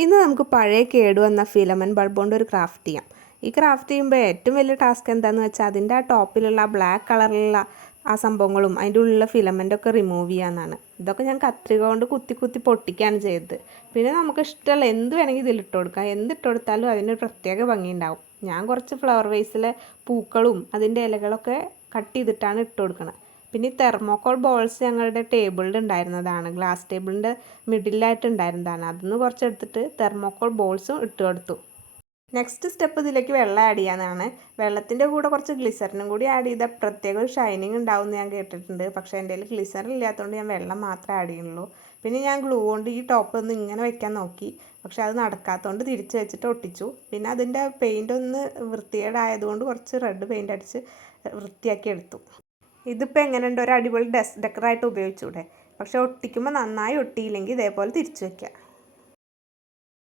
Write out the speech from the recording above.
ഇന്ന് നമുക്ക് പഴയ കേടുവന്ന ഫിലമെൻറ്റ് ബൾബ് കൊണ്ട് ഒരു ക്രാഫ്റ്റ് ചെയ്യാം. ഈ ക്രാഫ്റ്റ് ചെയ്യുമ്പോൾ ഏറ്റവും വലിയ ടാസ്ക് എന്താണെന്ന് വെച്ചാൽ അതിൻ്റെ ആ ടോപ്പിലുള്ള ബ്ലാക്ക് കളറിലുള്ള ആ സംഭവങ്ങളും അതിൻ്റെ ഉള്ളിലുള്ള ഫിലമെൻ്റൊക്കെ റിമൂവ് ചെയ്യാമെന്നാണ്. ഇതൊക്കെ ഞാൻ കത്രിക കൊണ്ട് കുത്തി കുത്തി പൊട്ടിക്കുകയാണ് ചെയ്തത്. പിന്നെ നമുക്ക് ഇഷ്ടമുള്ള എന്ത് വേണമെങ്കിൽ ഇതിലിട്ട് കൊടുക്കാം. എന്തിട്ട് കൊടുത്താലും അതിനൊരു പ്രത്യേക ഭംഗി ഉണ്ടാവും. ഞാൻ കുറച്ച് ഫ്ലവർ വേസിലെ പൂക്കളും അതിൻ്റെ ഇലകളൊക്കെ കട്ട് ചെയ്തിട്ടാണ് ഇട്ട് കൊടുക്കുന്നത്. പിന്നെ ഈ തെർമോക്കോൾ ബോൾസ് ഞങ്ങളുടെ ടേബിളിൽ ഉണ്ടായിരുന്നതാണ്, ഗ്ലാസ് ടേബിളിൻ്റെ മിഡിലായിട്ട് ഉണ്ടായിരുന്നതാണ്. അതിന്ന് കുറച്ച് എടുത്തിട്ട് തെർമോക്കോൾ ബോൾസും ഇട്ട് കൊടുത്തു. നെക്സ്റ്റ് സ്റ്റെപ്പ് ഇതിലേക്ക് വെള്ളം ആഡ് ചെയ്യാനാണ്. വെള്ളത്തിൻ്റെ കൂടെ കുറച്ച് ഗ്ലിസറിനും കൂടി ആഡ് ചെയ്താൽ പ്രത്യേക ഒരു ഷൈനിങ് ഉണ്ടാവും എന്ന് ഞാൻ കേട്ടിട്ടുണ്ട്. പക്ഷേ എൻ്റെ കയ്യിൽ ഗ്ലിസറിൻ ഇല്ലാത്തതുകൊണ്ട് ഞാൻ വെള്ളം മാത്രമേ ആഡ് ചെയ്യുന്നുള്ളൂ. പിന്നെ ഞാൻ ഗ്ലൂ കൊണ്ട് ഈ ടോപ്പ് ഒന്ന് ഇങ്ങനെ വെക്കാൻ നോക്കി, പക്ഷേ അത് നടക്കാത്തതുകൊണ്ട് തിരിച്ച് വെച്ചിട്ട് ഒട്ടിച്ചു. പിന്നെ അതിൻ്റെ പെയിൻ്റ് ഒന്ന് വൃത്തികേടായതുകൊണ്ട് കുറച്ച് റെഡ് പെയിൻ്റ് അടിച്ച് വൃത്തിയാക്കി എടുത്തു. ഇതിപ്പോൾ എങ്ങനെയുണ്ട്, ഒരു അടിപൊളി ഡെക്കറായിട്ട് ഉപയോഗിച്ചൂടെ? പക്ഷെ ഒട്ടിക്കുമ്പോൾ നന്നായി ഒട്ടിയില്ലെങ്കിൽ ഇതേപോലെ തിരിച്ചു വയ്ക്കുക.